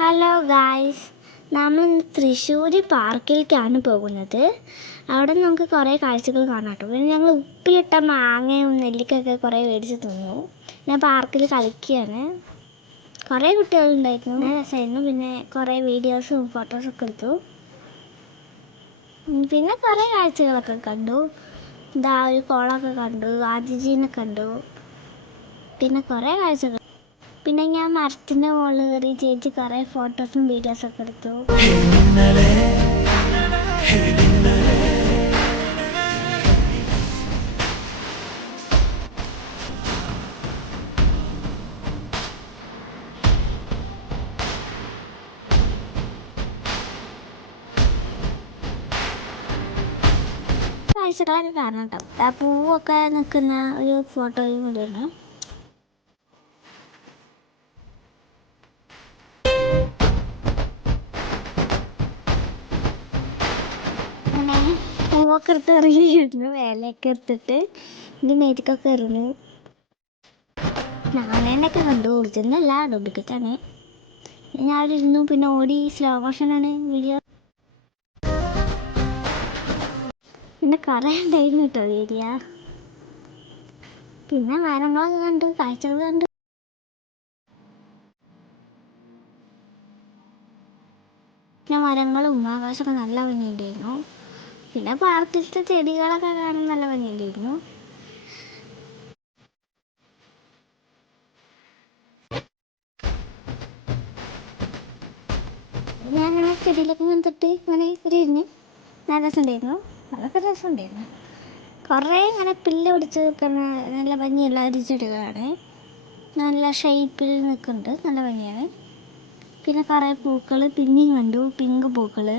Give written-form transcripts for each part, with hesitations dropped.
Hello guys, നമ്മൾ തൃശ്ശൂർ പാർക്കിലേക്കാണ് പോകുന്നത്. അവിടെ നമുക്ക് കുറേ കാഴ്ചകൾ കാണാം കേട്ടോ. പിന്നെ ഞങ്ങൾ ഉപ്പിലിട്ട മാങ്ങയും നെല്ലിക്കൊക്കെ കുറേ മേടിച്ച് തിന്നു. ഞാൻ പാർക്കിൽ കളിക്കുകയാണ്. കുറേ കുട്ടികളുണ്ടായിരുന്നു, നല്ല രസമായിരുന്നു. പിന്നെ കുറേ വീഡിയോസും ഫോട്ടോസൊക്കെ എടുത്തു. പിന്നെ കുറേ കാഴ്ചകളൊക്കെ കണ്ടു. ഇതാ ഒരു കുളമൊക്കെ കണ്ടു, ഗാന്ധിജീനെ കണ്ടു. പിന്നെ കുറേ കാഴ്ചകൾ. പിന്നെ ഞാൻ മരത്തിൻ്റെ മുകളിൽ കയറി ചേച്ചി കുറേ ഫോട്ടോസും വീഡിയോസൊക്കെ എടുത്തു. കാഴ്ചകളൊക്കെ കാണാം കേട്ടോ. ആ പൂവൊക്കെ നിൽക്കുന്ന ഒരു ഫോട്ടോയും ഇടുന്നു. അങ്ങനെ പൂവൊക്കെ എടുത്ത് എറിഞ്ഞിരുന്നു, വേലയൊക്കെ എടുത്തിട്ട് എൻ്റെ മേത്തേക്കൊക്കെ എറിഞ്ഞു. ഞാനേനൊക്കെ കണ്ടു, ഒറിജിനല്ല, ഡ്യൂപ്ലിക്കേറ്റാണ്. ഞാൻ അവിടെ ഇരുന്നു, പിന്നെ ഓടി, സ്ലോ മോഷനാണ് വീഡിയോ. പിന്നെ കുറേ ഉണ്ടായിരുന്നു കേട്ടോ ഏരിയ. പിന്നെ മരങ്ങളൊക്കെ കണ്ടു, കാഴ്ചകൾ കണ്ടു. പിന്നെ മരങ്ങളും ആകാശമൊക്കെ നല്ല ഭംഗിയുണ്ടായിരുന്നു. പിന്നെ പാർക്കിലത്തെ ചെടികളൊക്കെ കാണാൻ നല്ല ഭംഗിയുണ്ടായിരുന്നു. ഞാൻ അങ്ങനെ ചെടിയിലൊക്കെ തൊട്ട് ഇങ്ങനെ ഇരുന്ന് നല്ല രസമുണ്ടായിരുന്നു. അതൊക്കെ രസമുണ്ടായിരുന്നു. കുറേ ഇങ്ങനെ പുല്ല് പിടിച്ച് നിൽക്കുന്ന നല്ല ഭംഗിയുള്ള ഒരു ചെടികളാണ്. നല്ല ഷേപ്പിൽ നിൽക്കുന്നുണ്ട്, നല്ല ഭംഗിയാണ്. പിന്നെ കുറേ പൂക്കൾ പിന്നെയും കണ്ടു, പിങ്ക് പൂക്കൾ.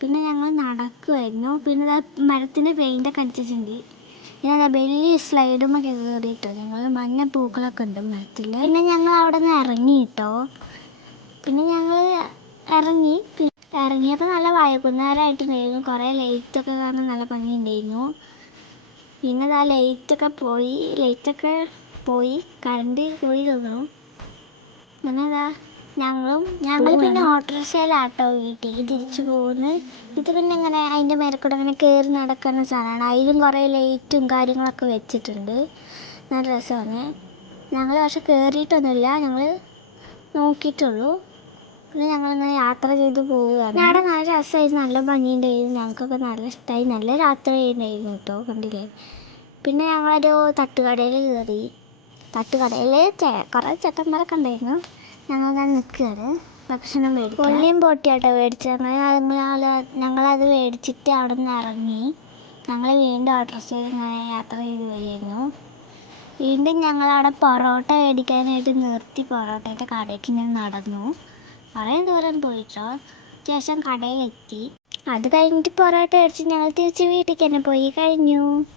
പിന്നെ ഞങ്ങൾ നടക്കുമായിരുന്നു. പിന്നെ മരത്തിൻ്റെ പെയിൻ്റൊക്കെ അടിച്ചിട്ടുണ്ട്. പിന്നെ വലിയ സ്ലൈഡുമൊക്കെ കയറിയിട്ടോ. ഞങ്ങൾ മഞ്ഞ പൂക്കളൊക്കെ ഉണ്ട് മരത്തിൽ. പിന്നെ ഞങ്ങൾ അവിടെ നിന്ന് ഇറങ്ങി കേട്ടോ. പിന്നെ ഞങ്ങൾ ഇറങ്ങിയപ്പോൾ നല്ല വൈകുന്നേരമായിട്ടുണ്ടായിരുന്നു. കുറേ ലൈറ്റൊക്കെ കാണാൻ നല്ല ഭംഗിയുണ്ടായിരുന്നു. പിന്നെ ആ ലൈറ്റൊക്കെ പോയി കറണ്ട് പോയി തോന്നുന്നു. പിന്നെ ഞങ്ങൾ പിന്നെ ഓട്ടോറിക്ഷയിലാട്ടോ വീട്ടിലേക്ക് തിരിച്ചു പോകുന്നത്. ഇത് പിന്നെ ഇങ്ങനെ അതിൻ്റെ മേലെ കൂടെ ഇങ്ങനെ കയറി നടക്കുന്ന സാധനമാണ്. അതിലും കുറേ ലൈറ്റും കാര്യങ്ങളൊക്കെ വെച്ചിട്ടുണ്ട്, നല്ല രസമാണ്. ഞങ്ങൾ പക്ഷെ കയറിയിട്ടൊന്നുമില്ല, ഞങ്ങൾ നോക്കിയിട്ടുള്ളൂ. പിന്നെ ഞങ്ങളിങ്ങനെ യാത്ര ചെയ്ത് പോവുകയാണ്. അവിടെ നല്ല രസമായിരുന്നു, നല്ല ഭംഗിയുണ്ടായിരുന്നു. ഞങ്ങൾക്കൊക്കെ നല്ല ഇഷ്ടമായി, നല്ല യാത്രയുണ്ടായിരുന്നു കേട്ടോ, കണ്ടില്ലേ. പിന്നെ ഞങ്ങളൊരു തട്ടുകടയിൽ കയറി. തട്ടുകടയിൽ കുറേ ചേട്ടന്മാരൊക്കെ ഉണ്ടായിരുന്നു. ഞങ്ങളങ്ങനെ നിൽക്കുകയാണ്, ഭക്ഷണം മേടിച്ചു. കൊള്ളിയും പൊട്ടിയാട്ടോ മേടിച്ചത്. ഞങ്ങളത് മേടിച്ചിട്ട് അവിടെ നിന്ന് ഇറങ്ങി. ഞങ്ങൾ വീണ്ടും ഓട്ടോറിക്ഷയിൽ ഇങ്ങനെ യാത്ര ചെയ്ത് വരികയായിരുന്നു. വീണ്ടും ഞങ്ങളവിടെ പൊറോട്ട മേടിക്കാനായിട്ട് നിർത്തി, പൊറോട്ടയുടെ കടയ്ക്ക് ഇങ്ങനെ നടന്നു. കുറേ ദൂരം പോയിട്ടോ, ശേഷം കടയിലെത്തി. അത് കഴിഞ്ഞിട്ട് പൊറോട്ട മേടിച്ച് ഞങ്ങൾ തിരിച്ച് വീട്ടിലേക്ക് തന്നെ പോയി കഴിഞ്ഞു.